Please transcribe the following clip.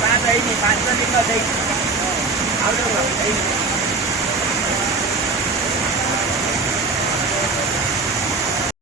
Ba đây thì ba chân đi mà đây áo đâu mà đây